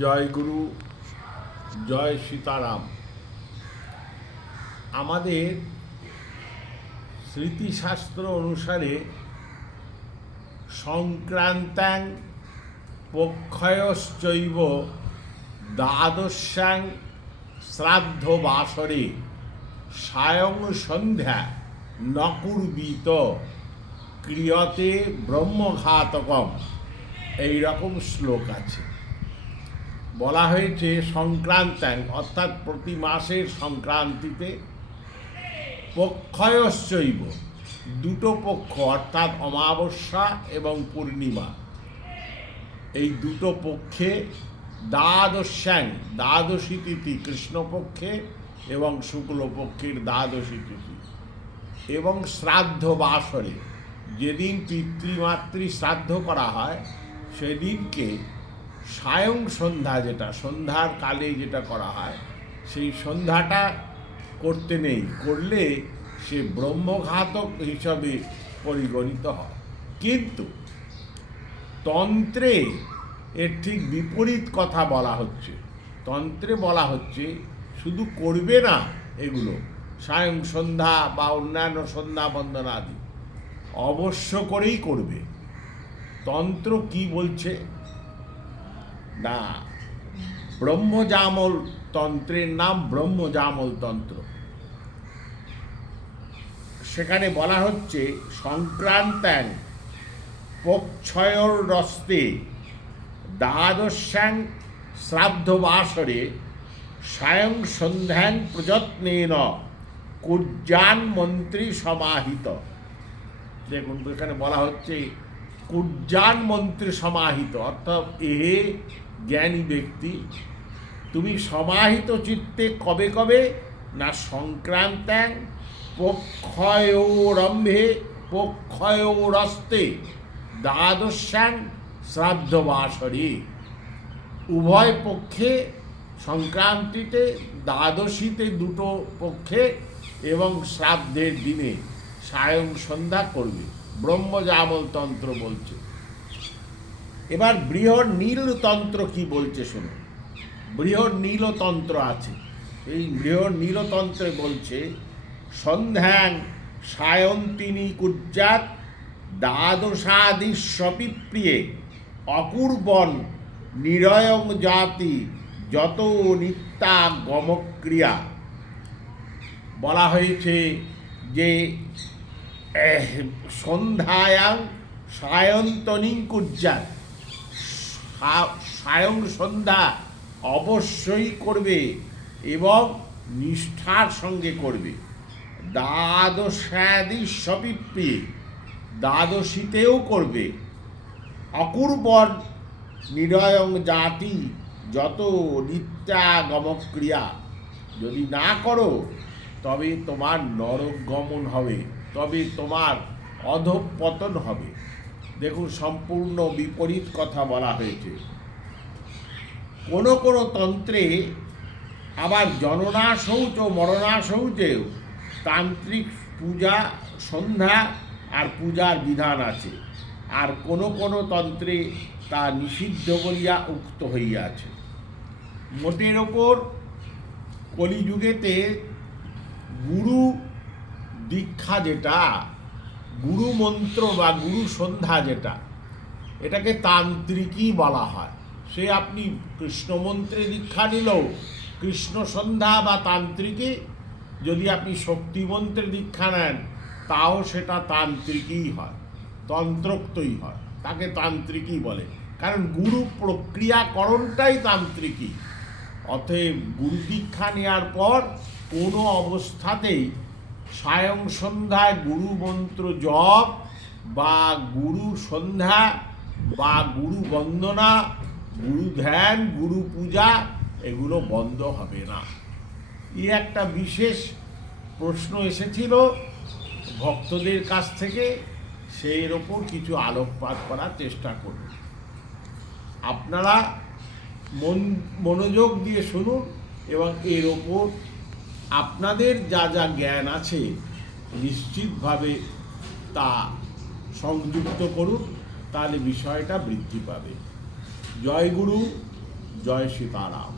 জয় গুরু, জয় সীতারাম। আমাদের স্মৃতিশাস্ত্র অনুসারে সংক্রান্তাং পক্ষয়শ্চৈব দ্বাদশ্যাং শ্রাদ্ধ বাসরে সায়ং সন্ধ্যা নকুর্বিত ক্রিয়তে ব্রহ্মঘাতকম, এইরকম শ্লোক আছে। বলা হয়েছে সংক্রান্তাং অর্থাৎ প্রতি মাসের সংক্রান্তিতে পক্ষয়শ্চৈব দুটো পক্ষ অর্থাৎ অমাবস্যা এবং পূর্ণিমা, এই দুটো পক্ষে দ্বাদশ্যাং দ্বাদশী তিথি কৃষ্ণপক্ষে এবং শুক্লপক্ষের দ্বাদশী তিথি এবং শ্রাদ্ধ বাসরে যেদিন পিতৃমাতৃ শ্রাদ্ধ করা হয় সেদিনকে সায়ং সন্ধ্যা, যেটা সন্ধ্যার কালে যেটা করা হয় সেই সন্ধ্যাটা করতে নেই, করলে সে ব্রহ্মঘাতক হিসাবে পরিগণিত হয়। কিন্তু তন্ত্রে এর ঠিক বিপরীত কথা বলা হচ্ছে। তন্ত্রে বলা হচ্ছে শুধু করবে না এগুলো, সায়ং সন্ধ্যা বা অন্যান্য সন্ধ্যা বন্দনা আদি অবশ্য করেই করবে। তন্ত্র কি বলছে না, ব্রহ্মজামল তন্ত্রের নাম ব্রহ্মজামল তন্ত্র। সেখানে বলা হচ্ছে সংক্রান্তাং পক্ষয়রস্তে দ্বাদশ্যাং শ্রাদ্ধ বাসরে সায়ং সন্ধ্যাং প্রযত্নেন কুর্যান মন্ত্রী সমাহিত। দেখুন এখানে বলা হচ্ছে কুর্যান মন্ত্রী সমাহিত, অর্থাৎ এহে জ্ঞানী ব্যক্তি তুমি সমাহিত চিত্তে কবে কবে না সংক্রান্তাং পক্ষয়োরম্ভে পক্ষয়োরস্তে দ্বাদশ্যাং শ্রাদ্ধ বাসরে, উভয় পক্ষে সংক্রান্তিতে দ্বাদশীতে দুটো পক্ষে এবং শ্রাদ্ধের দিনে সায়ং সন্ধ্যা করবে। ব্রহ্মজামল তন্ত্র বলছে। এবার বৃহৎ নীল তন্ত্র কি বলছে শুনুন। বৃহৎ নীলতন্ত্র আছে, এই বৃহৎ নীলতন্ত্রে বলছে সন্ধ্যাং সায়ন্তিনী কুর্যাত দ্বাদশাদিস্বপি প্রিয়ে অকুর্বন নিরয়ং জাতি যত নিত্যা গমক্রিয়া। বলা হয়েছে যে সন্ধ্যায়াং সায়ন্তনী কুর্যাত, সায়ং সন্ধ্যা অবশ্যই করবে এবং নিষ্ঠার সঙ্গে করবে। দ্বাদশাদিস্বপি প্রিয়ে, দ্বাদশীতেও করবে। অকুর্বন নিরয়ং জাতি যত নিত্যাগমক্রিয়া, যদি না করো তবে তোমার নরক গমন হবে, তবে তোমার অধঃপতন হবে। দেখুন সম্পূর্ণ বিপরীত কথা বলা হয়েছে। কোনো কোনো তন্ত্রে আবার জননা শৌচ ও মরণা শৌচেও তান্ত্রিক পূজা সন্ধ্যা আর পূজার বিধান আছে, আর কোনো কোনো তন্ত্রে তা নিষিদ্ধ বলিয়া উক্ত হইয়াছে। মোটের ওপর কলিযুগেতে গুরু দীক্ষা যেটা, গুরু মন্ত্র বা গুরু সন্ধ্যা যেটা, এটাকে তান্ত্রিকই বলা হয়। সে আপনি কৃষ্ণ মন্ত্রে দীক্ষা নিলেও কৃষ্ণ সন্ধ্যা বা তান্ত্রিকই, যদি আপনি শক্তি মন্ত্রে দীক্ষা নেন তাও সেটা তান্ত্রিকই হয়, তন্ত্রোক্তই হয়, তাকে তান্ত্রিকই বলে। কারণ গুরু প্রক্রিয়াকরণটাই তান্ত্রিকই। অতএব গুরু দীক্ষা নেওয়ার পর কোনো অবস্থাতেই সায়ং সন্ধ্যায় গুরু মন্ত্র জপ বা গুরু সন্ধ্যা বা গুরু বন্দনা, গুরু ধ্যান, গুরু পূজা এগুলো বন্ধ হবে না। এই একটা বিশেষ প্রশ্ন এসেছিল ভক্তদের কাছ থেকে, সেই ওপর কিছু আলোকপাত করার চেষ্টা করব। আপনারা মনোযোগ দিয়ে শুনুন এবং এর ওপর আপনাদের যা যা জ্ঞান আছে নিশ্চিতভাবে তা সংযুক্ত করুন, তাহলে বিষয়টা বৃদ্ধি পাবে। জয় গুরু, জয় সীতারাম।